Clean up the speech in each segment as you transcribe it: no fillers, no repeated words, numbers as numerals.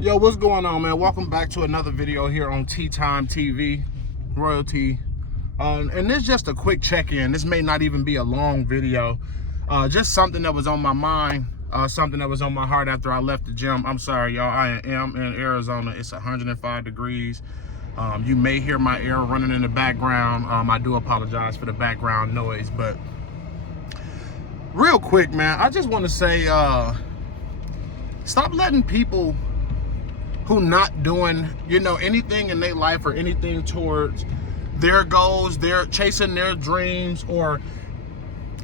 Yo, what's going on, man? Welcome back to another video here on T TimeTV, royalty. And this is just a quick check-in. This may not even be a long video. Just something that was on my mind, something that was on my heart after I left the gym. I'm sorry, y'all. I am in Arizona. It's 105 degrees. You may hear my air running in the background. I do apologize for the background noise, but real quick, man, I just want to say, stop letting people who not doing, anything in their life or anything towards their goals, they're chasing their dreams, or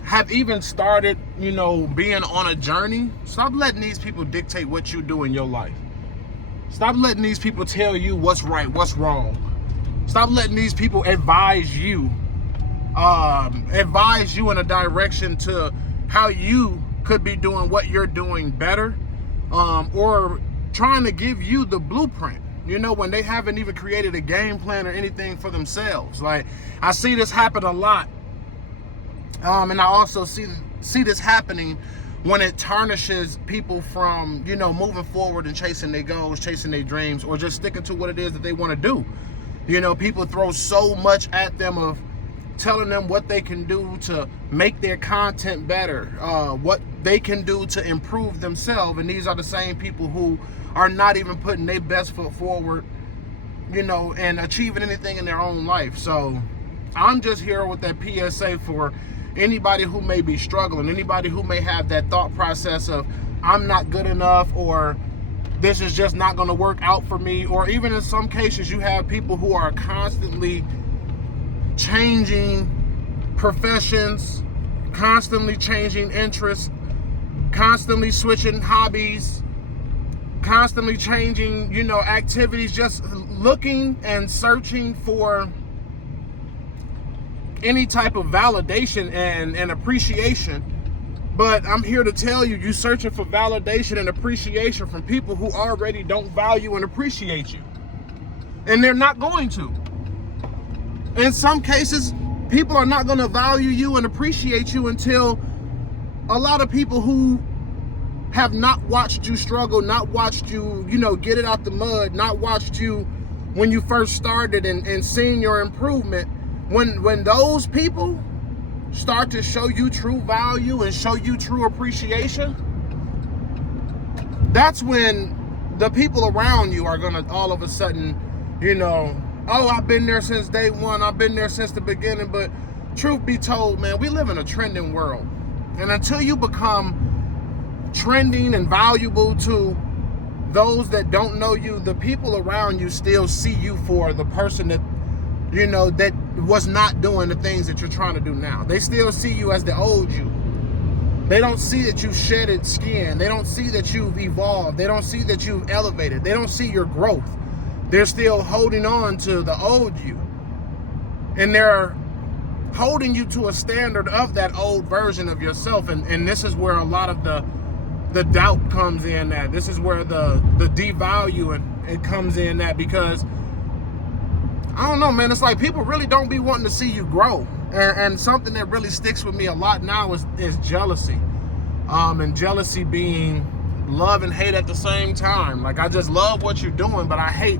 have even started, being on a journey. Stop letting these people dictate what you do in your life. Stop letting these people tell you what's right, what's wrong. Stop letting these people advise you in a direction to how you could be doing what you're doing better, or trying to give you the blueprint, when they haven't even created a game plan or anything for themselves. Like, I see this happen a lot. And I also see this happening when it tarnishes people from, moving forward and chasing their goals, chasing their dreams, or just sticking to what it is that they want to do. People throw so much at them of telling them what they can do to make their content better, what they can do to improve themselves. And these are the same people who are not even putting their best foot forward, and achieving anything in their own life. So I'm just here with that PSA for anybody who may be struggling, anybody who may have that thought process of, I'm not good enough, or this is just not going to work out for me. Or even in some cases, you have people who are constantly changing professions, constantly changing interests, constantly switching hobbies, constantly changing, activities, just looking and searching for any type of validation and appreciation. But I'm here to tell you, you're searching for validation and appreciation from people who already don't value and appreciate you. And they're not going to. In some cases, people are not going to value you and appreciate you until a lot of people who have not watched you struggle, not watched you, get it out the mud, not watched you when you first started and seen your improvement, when those people start to show you true value and show you true appreciation, that's when the people around you are going to all of a sudden, oh, I've been there since day one, I've been there since the beginning. But truth be told, man, we live in a trending world. And until you become trending and valuable to those that don't know you, the people around you still see you for the person that, that was not doing the things that you're trying to do now. They still see you as the old you. They don't see that you've shedded skin. They don't see that you've evolved. They don't see that you've elevated. They don't see your growth. They're still holding on to the old you. And they're holding you to a standard of that old version of yourself. And this is where a lot of the doubt comes in at. This is where the devaluing it comes in at, because I don't know, man, it's like people really don't be wanting to see you grow. And something that really sticks with me a lot now is jealousy. And jealousy being love and hate at the same time. Like, I just love what you're doing, but I hate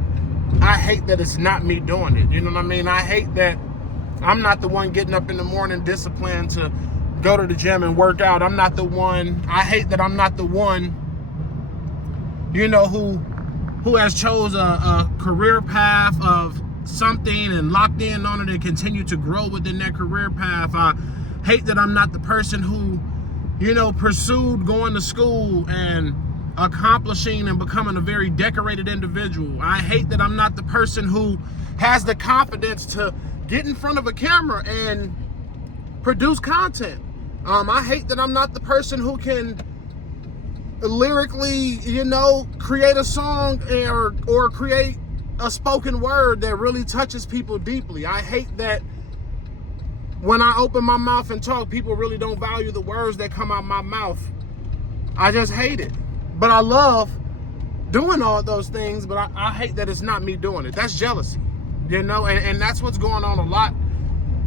that it's not me doing it. You know what I mean? I hate that I'm not the one getting up in the morning disciplined to go to the gym and work out. I'm not the one. I hate that I'm not the one, who has chose a career path of something and locked in on it and continue to grow within that career path. I hate that I'm not the person who, pursued going to school and accomplishing and becoming a very decorated individual. I hate that I'm not the person who has the confidence to get in front of a camera and produce content. I hate that I'm not the person who can lyrically, create a song or create a spoken word that really touches people deeply. I hate that when I open my mouth and talk, people really don't value the words that come out my mouth. I just hate it. But I love doing all those things, but I hate that it's not me doing it. That's jealousy, and that's what's going on a lot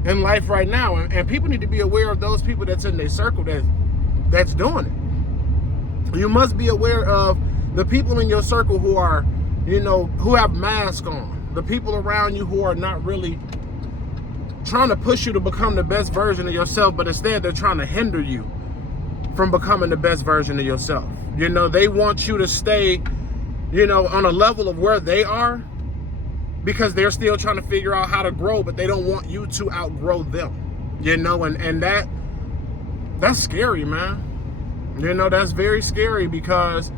in life right now. And people need to be aware of those people that's in their circle that's doing it. You must be aware of The people in your circle who are, who have masks on. The people around you who are not really trying to push you to become the best version of yourself, but instead they're trying to hinder you from becoming the best version of yourself. They want you to stay, on a level of where they are, because they're still trying to figure out how to grow, but they don't want you to outgrow them. And that's scary, man. That's very scary, because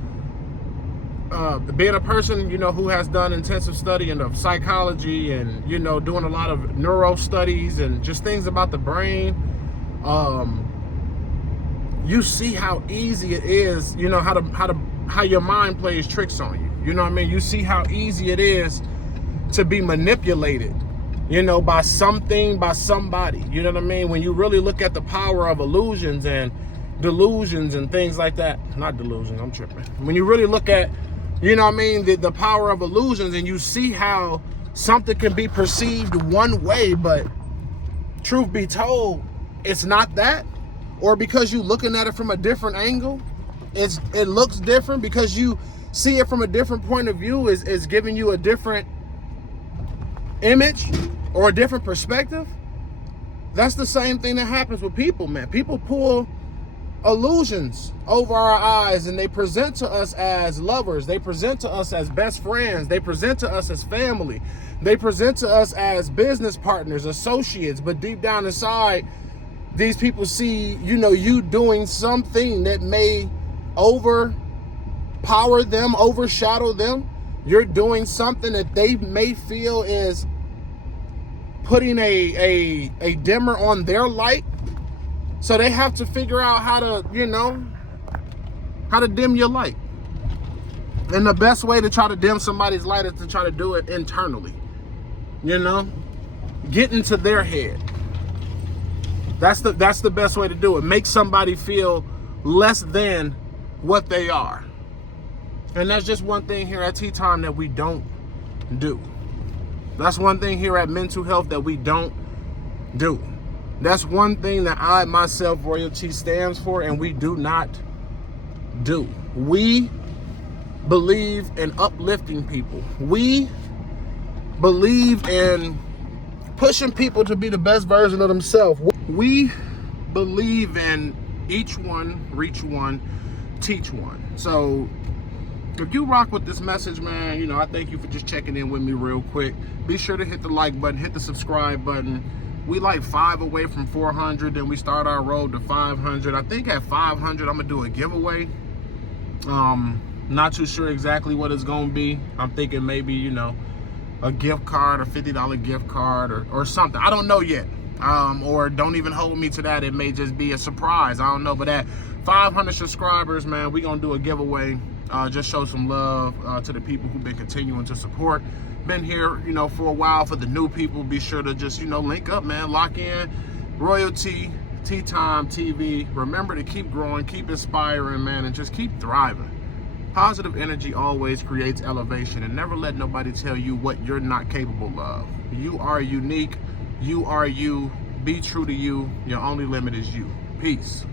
being a person, who has done intensive studying of psychology and, doing a lot of neuro studies and just things about the brain, you see how easy it is, how your mind plays tricks on you. You know what I mean? You see how easy it is to be manipulated, by something, by somebody. You know what I mean? When you really look at the power of illusions and delusions and things like that. Not delusions, I'm tripping. When you really look at, the power of illusions, and you see how something can be perceived one way, but truth be told, it's not that. Or because you looking at it from a different angle, it looks different. Because you see it from a different point of view, is giving you a different image or a different perspective. That's the same thing that happens with people, man. People pull illusions over our eyes, and they present to us as lovers. They present to us as best friends. They present to us as family. They present to us as business partners, associates. But deep down inside, these people see, you doing something that may overpower them, overshadow them. You're doing something that they may feel is putting a dimmer on their light. So they have to figure out how to, how to dim your light. And the best way to try to dim somebody's light is to try to do it internally. Get into their head. That's the best way to do it. Make somebody feel less than what they are. And that's just one thing here at T Time that we don't do. That's one thing here at Mental Health that we don't do. That's one thing that I myself, Royalty, stands for, and we do not do. We believe in uplifting people. We believe in pushing people to be the best version of themselves. We believe in each one, reach one, teach one. So if you rock with this message, man, I thank you for just checking in with me real quick. Be sure to hit the like button, hit the subscribe button. We like 5 away from 400, then we start our road to 500. I think at 500, I'm gonna do a giveaway. Not too sure exactly what it's gonna be. I'm thinking maybe, a gift card, a $50 gift card or something. I don't know yet. Or don't even hold me to that. It may just be a surprise. I don't know. But at 500 subscribers, man, we're gonna do a giveaway. Just show some love to the people who've been continuing to support. Been here, for a while. For the new people, be sure to just, link up, man. Lock in. Royalty, T TimeTV. Remember to keep growing, keep inspiring, man, and just keep thriving. Positive energy always creates elevation, and never let nobody tell you what you're not capable of. You are unique. You are you. Be true to you. Your only limit is you. Peace.